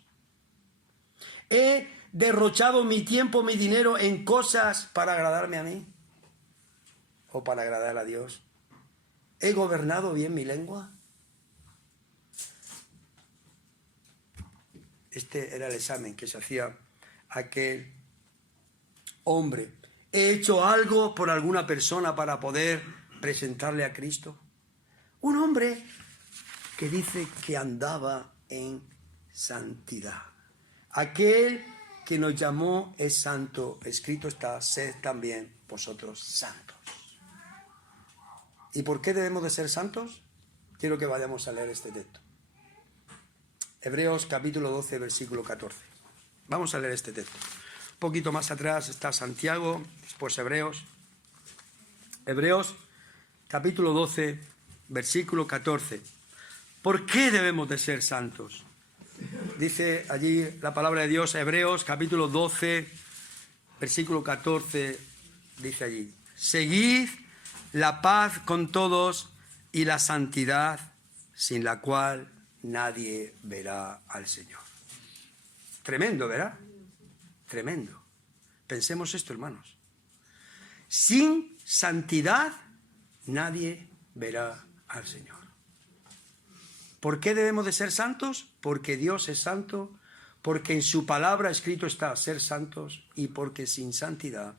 ¿He derrochado mi tiempo, mi dinero en cosas para agradarme a mí o para agradar a Dios? ¿He gobernado bien mi lengua? Este era el examen que se hacía aquel hombre. ¿He hecho algo por alguna persona para poder presentarle a Cristo? Un hombre que dice que andaba en santidad. Aquel que nos llamó es santo. Escrito está: sed también vosotros santos. ¿Y por qué debemos de ser santos? Quiero que vayamos a leer este texto. Hebreos capítulo 12, versículo 14. Vamos a leer este texto. Un poquito más atrás está Santiago, después Hebreos. Hebreos capítulo 12, versículo 14. ¿Por qué debemos de ser santos? Dice allí la palabra de Dios, Hebreos capítulo 12, versículo 14, dice allí: seguid la paz con todos y la santidad, sin la cual nadie verá al Señor. Tremendo, ¿verdad? Tremendo. Pensemos esto, hermanos. Sin santidad nadie verá al Señor. ¿Por qué debemos de ser santos? Porque Dios es santo, porque en su palabra escrito está ser santos y porque sin santidad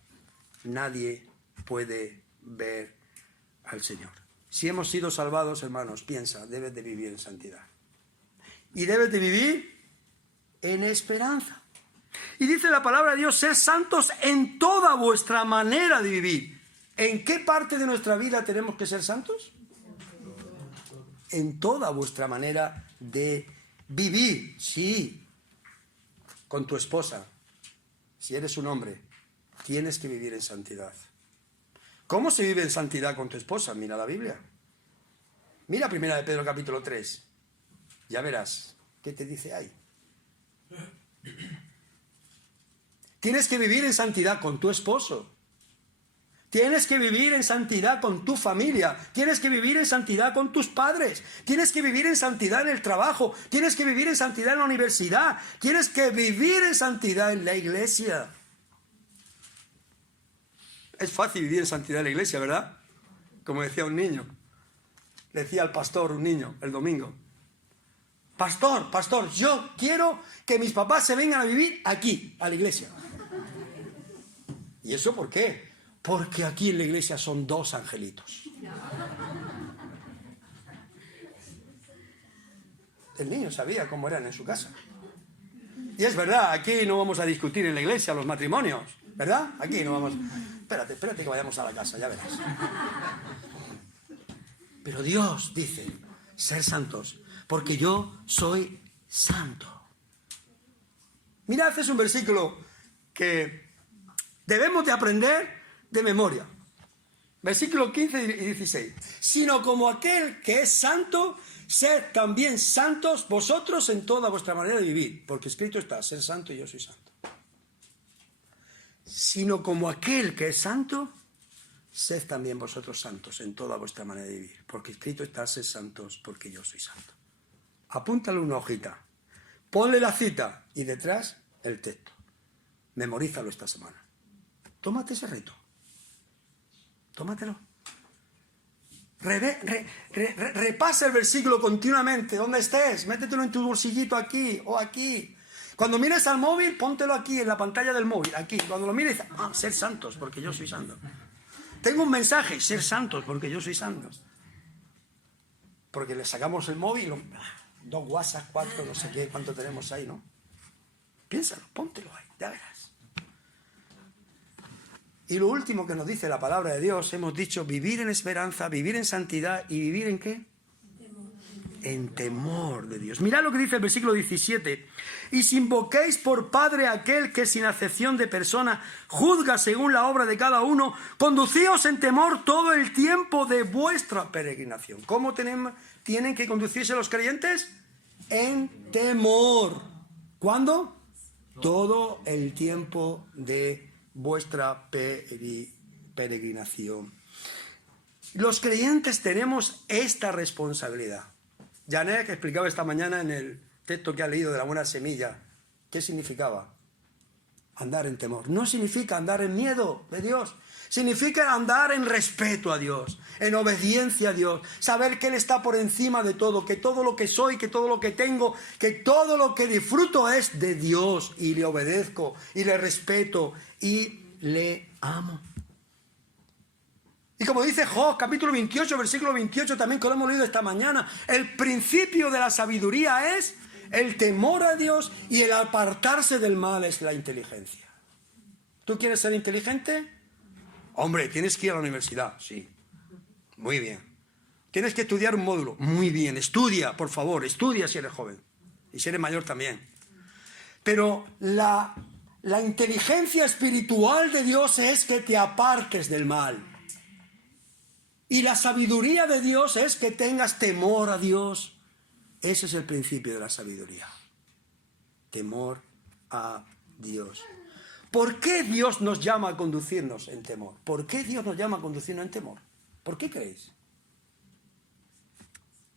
nadie puede ver al Señor. Si hemos sido salvados, hermanos, piensa, debes de vivir en santidad. Y debes de vivir en esperanza. Y dice la palabra de Dios: ser santos en toda vuestra manera de vivir. ¿En qué parte de nuestra vida tenemos que ser santos? En toda vuestra manera de Vivir, sí, con tu esposa. Si eres un hombre, tienes que vivir en santidad. ¿Cómo se vive en santidad con tu esposa? Mira la Biblia. Mira 1 de Pedro capítulo 3. Ya verás qué te dice ahí. Tienes que vivir en santidad con tu esposo. Tienes que vivir en santidad con tu familia. Tienes que vivir en santidad con tus padres. Tienes que vivir en santidad en el trabajo. Tienes que vivir en santidad en la universidad. Tienes que vivir en santidad en la iglesia. Es fácil vivir en santidad en la iglesia, ¿verdad? Como decía un niño. Decía al pastor, un niño, el domingo. Pastor, yo quiero que mis papás se vengan a vivir aquí, a la iglesia. ¿Y eso por qué? Porque aquí en la iglesia son 2 angelitos. El niño sabía cómo eran en su casa. Y es verdad, aquí no vamos a discutir en la iglesia los matrimonios, ¿verdad? Aquí no vamos... Espérate que vayamos a la casa, ya verás. Pero Dios dice, ser santos, porque yo soy santo. Mirad, es un versículo que debemos de aprender de memoria. Versículo 15 y 16. Sino como aquel que es santo, sed también santos vosotros en toda vuestra manera de vivir. Porque escrito está, ser santo y yo soy santo. Sino como aquel que es santo, sed también vosotros santos en toda vuestra manera de vivir. Porque escrito está, sed santos porque yo soy santo. Apúntale una hojita. Ponle la cita y detrás el texto. Memorízalo esta semana. Tómate ese reto. Tómatelo. Repasa el versículo continuamente, donde estés. Métetelo en tu bolsillito aquí o aquí. Cuando mires al móvil, póntelo aquí, en la pantalla del móvil, aquí. Cuando lo mires, ser santos, porque yo soy santo. Tengo un mensaje, ser santos, porque yo soy santo. Porque le sacamos el móvil, 2 WhatsApp, 4, no sé qué, cuánto tenemos ahí, ¿no? Piénsalo, póntelo ahí, ya verás. Y lo último que nos dice la palabra de Dios, hemos dicho vivir en esperanza, vivir en santidad y vivir ¿en qué? En temor de Dios. Mirad lo que dice el versículo 17. Y si invoquéis por Padre aquel que sin acepción de persona juzga según la obra de cada uno, conducíos en temor todo el tiempo de vuestra peregrinación. ¿Cómo tienen que conducirse los creyentes? En temor. ¿Cuándo? Todo el tiempo de vuestra peregrinación. Los creyentes tenemos esta responsabilidad. Janet, que explicaba esta mañana en el texto que ha leído de la buena semilla, ¿qué significaba? Andar en temor. No significa andar en miedo de Dios. Significa andar en respeto a Dios, en obediencia a Dios, saber que Él está por encima de todo, que todo lo que soy, que todo lo que tengo, que todo lo que disfruto es de Dios y le obedezco y le respeto y le amo. Y como dice Job, capítulo 28, versículo 28, también que lo hemos leído esta mañana, el principio de la sabiduría es el temor a Dios y el apartarse del mal es la inteligencia. ¿Tú quieres ser inteligente? Hombre, tienes que ir a la universidad, sí. Muy bien. Tienes que estudiar un módulo, muy bien. Estudia, por favor, estudia si eres joven. Y si eres mayor también. Pero la inteligencia espiritual de Dios es que te apartes del mal. Y la sabiduría de Dios es que tengas temor a Dios. Ese es el principio de la sabiduría. Temor a Dios. ¿Por qué Dios nos llama a conducirnos en temor? ¿Por qué Dios nos llama a conducirnos en temor? ¿Por qué creéis?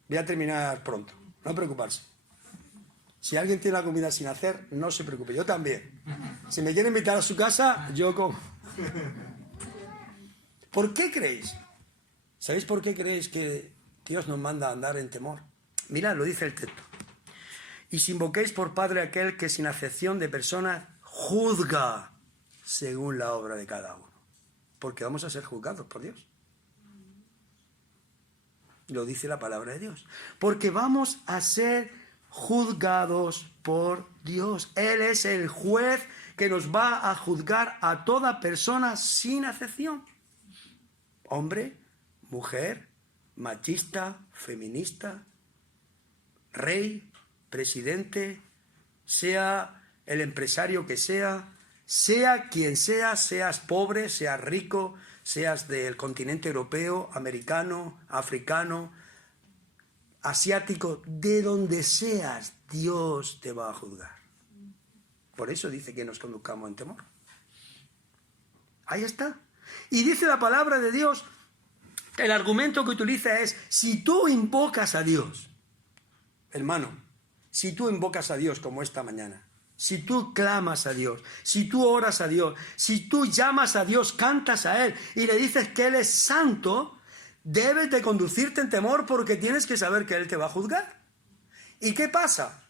Voy a terminar pronto. No preocuparse. Si alguien tiene la comida sin hacer, no se preocupe. Yo también. Si me quiere invitar a su casa, yo como. ¿Por qué creéis? ¿Sabéis por qué creéis que Dios nos manda a andar en temor? Mirad, lo dice el texto. Y si invoquéis por Padre aquel que sin acepción de personas juzga según la obra de cada uno. Porque vamos a ser juzgados por Dios. Lo dice la palabra de Dios. Porque vamos a ser juzgados por Dios. Él es el juez que nos va a juzgar a toda persona sin acepción. Hombre, mujer, machista, feminista, rey, presidente, sea el empresario que sea quien sea, seas pobre, seas rico, seas del continente europeo, americano, africano, asiático, de donde seas, Dios te va a juzgar. Por eso dice que nos conduzcamos en temor. Ahí está. Y dice la palabra de Dios, el argumento que utiliza es, si tú invocas a Dios, hermano, si tú invocas a Dios como esta mañana, si tú clamas a Dios, si tú oras a Dios, si tú llamas a Dios, cantas a Él y le dices que Él es santo, debes de conducirte en temor porque tienes que saber que Él te va a juzgar. ¿Y qué pasa?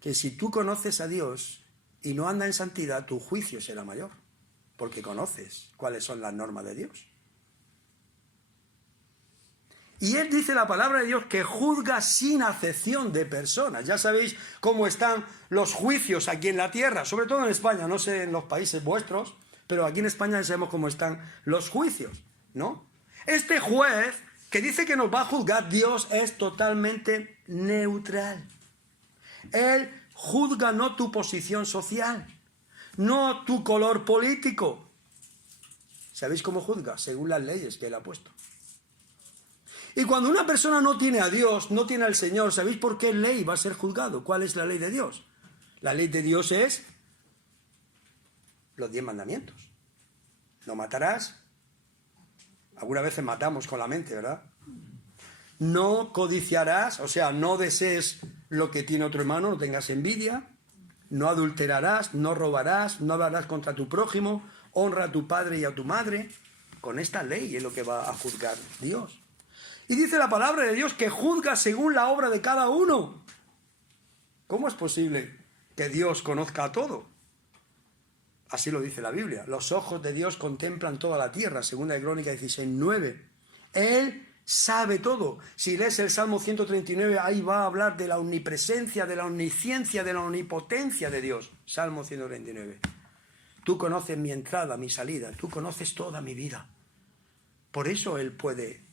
Que si tú conoces a Dios y no andas en santidad, tu juicio será mayor, porque conoces cuáles son las normas de Dios. Y Él dice la palabra de Dios que juzga sin acepción de personas. Ya sabéis cómo están los juicios aquí en la tierra, sobre todo en España, no sé en los países vuestros, pero aquí en España sabemos cómo están los juicios, ¿no? Este juez que dice que nos va a juzgar, Dios es totalmente neutral. Él juzga no tu posición social, no tu color político. ¿Sabéis cómo juzga? Según las leyes que Él ha puesto. Y cuando una persona no tiene a Dios, no tiene al Señor, ¿sabéis por qué ley va a ser juzgado? ¿Cuál es la ley de Dios? La ley de Dios es los 10 mandamientos. No matarás. Algunas veces matamos con la mente, ¿verdad? No codiciarás, o sea, no desees lo que tiene otro hermano, no tengas envidia. No adulterarás, no robarás, no hablarás contra tu prójimo, honra a tu padre y a tu madre. Con esta ley es lo que va a juzgar Dios. Y dice la palabra de Dios que juzga según la obra de cada uno. ¿Cómo es posible que Dios conozca a todo? Así lo dice la Biblia. Los ojos de Dios contemplan toda la tierra, segunda de Crónicas 16:9. Él sabe todo. Si lees el Salmo 139, ahí va a hablar de la omnipresencia, de la omnisciencia, de la omnipotencia de Dios. Salmo 139. Tú conoces mi entrada, mi salida, tú conoces toda mi vida. Por eso Él puede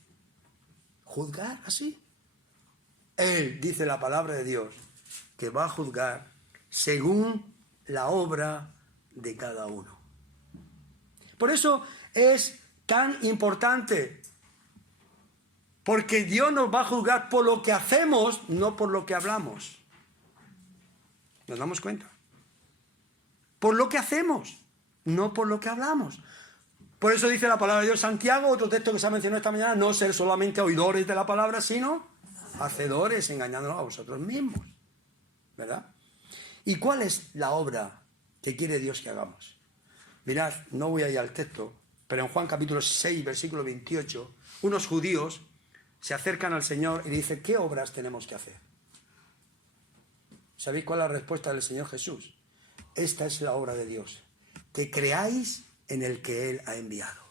juzgar así. Él, dice la palabra de Dios, que va a juzgar según la obra de cada uno. Por eso es tan importante, porque Dios nos va a juzgar por lo que hacemos, no por lo que hablamos. ¿Nos damos cuenta? Por lo que hacemos, no por lo que hablamos. Por eso dice la palabra de Dios, Santiago, otro texto que se ha mencionado esta mañana, no ser solamente oidores de la palabra, sino hacedores, engañándonos a vosotros mismos. ¿Verdad? ¿Y cuál es la obra que quiere Dios que hagamos? Mirad, no voy a ir al texto, pero en Juan capítulo 6, versículo 28, unos judíos se acercan al Señor y dicen, ¿qué obras tenemos que hacer? ¿Sabéis cuál es la respuesta del Señor Jesús? Esta es la obra de Dios, que creáis en el que Él ha enviado.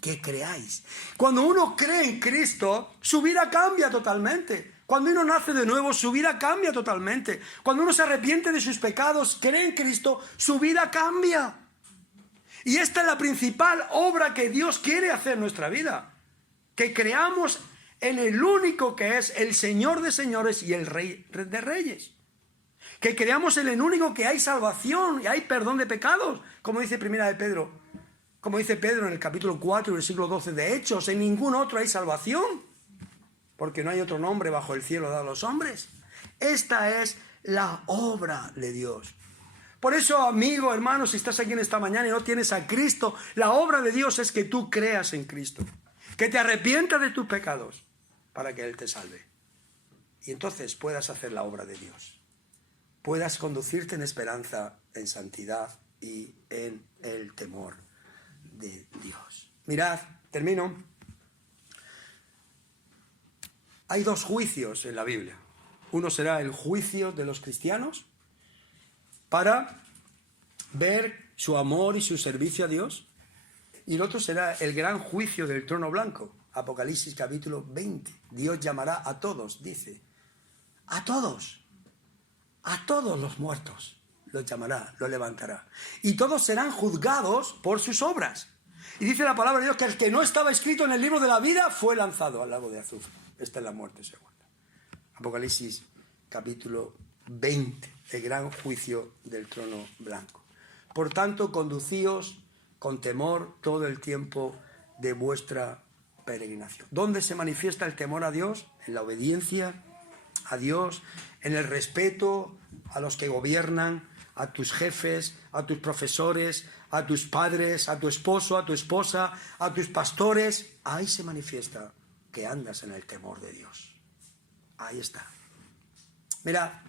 Que creáis. Cuando uno cree en Cristo, su vida cambia totalmente. Cuando uno nace de nuevo, su vida cambia totalmente. Cuando uno se arrepiente de sus pecados, cree en Cristo, su vida cambia. Y esta es la principal obra que Dios quiere hacer en nuestra vida. Que creamos en el único que es el Señor de señores y el Rey de reyes. Que creamos en el único que hay salvación y hay perdón de pecados, como dice Primera de Pedro. Como dice Pedro en el capítulo 4, versículo 12 de Hechos, en ningún otro hay salvación, porque no hay otro nombre bajo el cielo dado a los hombres. Esta es la obra de Dios. Por eso, amigo, hermano, si estás aquí en esta mañana y no tienes a Cristo, la obra de Dios es que tú creas en Cristo, que te arrepientas de tus pecados para que Él te salve. Y entonces puedas hacer la obra de Dios. Puedas conducirte en esperanza, en santidad y en el temor de Dios. Mirad, termino. Hay dos juicios en la Biblia. Uno será el juicio de los cristianos para ver su amor y su servicio a Dios. Y el otro será el gran juicio del trono blanco. Apocalipsis capítulo 20. Dios llamará a todos, dice. A todos los muertos los llamará, los levantará. Y todos serán juzgados por sus obras. Y dice la palabra de Dios que el que no estaba escrito en el libro de la vida fue lanzado al lago de azufre. Esta es la muerte segunda. Apocalipsis capítulo 20, el gran juicio del trono blanco. Por tanto, conducíos con temor todo el tiempo de vuestra peregrinación. ¿Dónde se manifiesta el temor a Dios? En la obediencia a Dios, en el respeto a los que gobiernan, a tus jefes, a tus profesores, a tus padres, a tu esposo, a tu esposa, a tus pastores. Ahí se manifiesta que andas en el temor de Dios. Ahí está. Mira,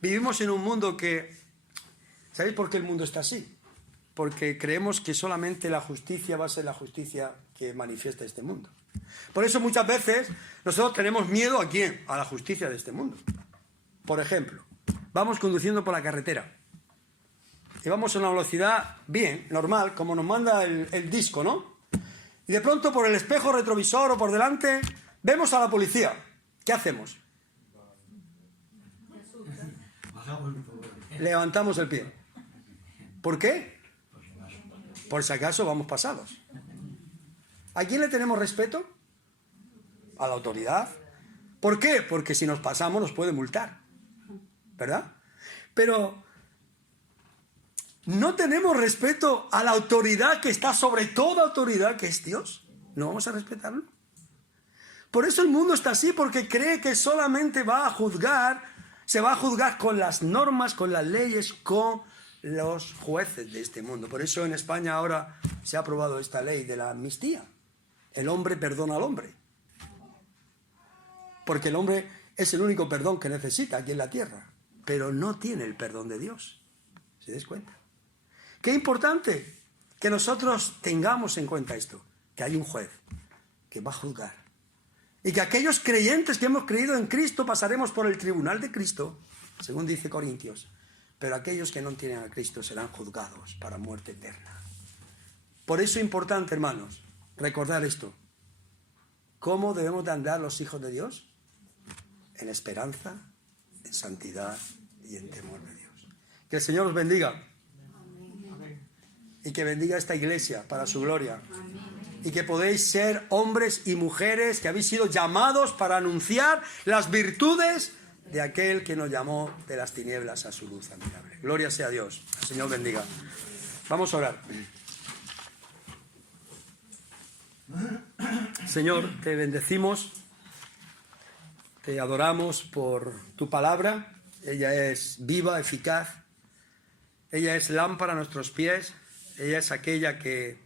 vivimos en un mundo que... ¿Sabéis por qué el mundo está así? Porque creemos que solamente la justicia va a ser la justicia que manifiesta este mundo. Por eso muchas veces nosotros tenemos miedo ¿a quién? A la justicia de este mundo. Por ejemplo, vamos conduciendo por la carretera y vamos a una velocidad bien, normal, como nos manda el disco, ¿no? Y de pronto por el espejo retrovisor o por delante vemos a la policía. ¿Qué hacemos? Levantamos el pie. ¿Por qué? Por si acaso vamos pasados. ¿A quién le tenemos respeto? A la autoridad. ¿Por qué? Porque si nos pasamos nos puede multar, ¿verdad? Pero no tenemos respeto a la autoridad que está sobre toda autoridad, que es Dios. ¿No vamos a respetarlo? Por eso el mundo está así, porque cree que solamente va a juzgar, se va a juzgar con las normas, con las leyes, con los jueces de este mundo. Por eso en España ahora se ha aprobado esta ley de la amnistía. El hombre perdona al hombre. Porque el hombre es el único perdón que necesita aquí en la tierra. Pero no tiene el perdón de Dios. ¿Se des cuenta? Qué importante que nosotros tengamos en cuenta esto. Que hay un juez que va a juzgar. Y que aquellos creyentes que hemos creído en Cristo pasaremos por el tribunal de Cristo, según dice Corintios. Pero aquellos que no tienen a Cristo serán juzgados para muerte eterna. Por eso es importante, hermanos, recordar esto. ¿Cómo debemos de andar los hijos de Dios? En esperanza, en santidad y en temor de Dios. Que el Señor os bendiga. Y que bendiga esta iglesia para su gloria. Y que podéis ser hombres y mujeres que habéis sido llamados para anunciar las virtudes de aquel que nos llamó de las tinieblas a su luz admirable. Gloria sea a Dios. El Señor bendiga. Vamos a orar. Señor, te bendecimos, te adoramos por tu palabra. Ella es viva, eficaz. Ella es lámpara a nuestros pies. Ella es aquella que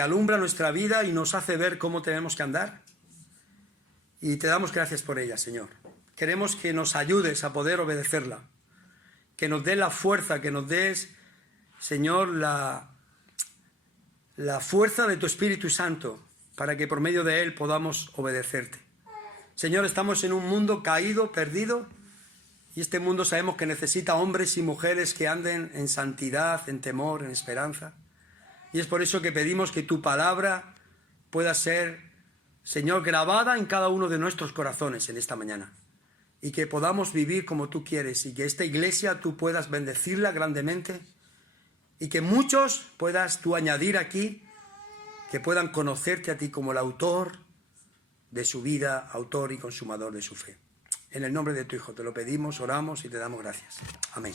alumbra nuestra vida y nos hace ver cómo tenemos que andar. Y te damos gracias por ella, Señor. Queremos que nos ayudes a poder obedecerla. Que nos des la fuerza, que nos des, Señor, la fuerza de tu Espíritu Santo para que por medio de él podamos obedecerte. Señor, estamos en un mundo caído, perdido, y este mundo sabemos que necesita hombres y mujeres que anden en santidad, en temor, en esperanza. Y es por eso que pedimos que tu palabra pueda ser, Señor, grabada en cada uno de nuestros corazones en esta mañana. Y que podamos vivir como tú quieres, y que esta iglesia tú puedas bendecirla grandemente, y que muchos puedas tú añadir aquí, que puedan conocerte a ti como el autor de su vida, autor y consumador de su fe. En el nombre de tu Hijo te lo pedimos, oramos y te damos gracias. Amén.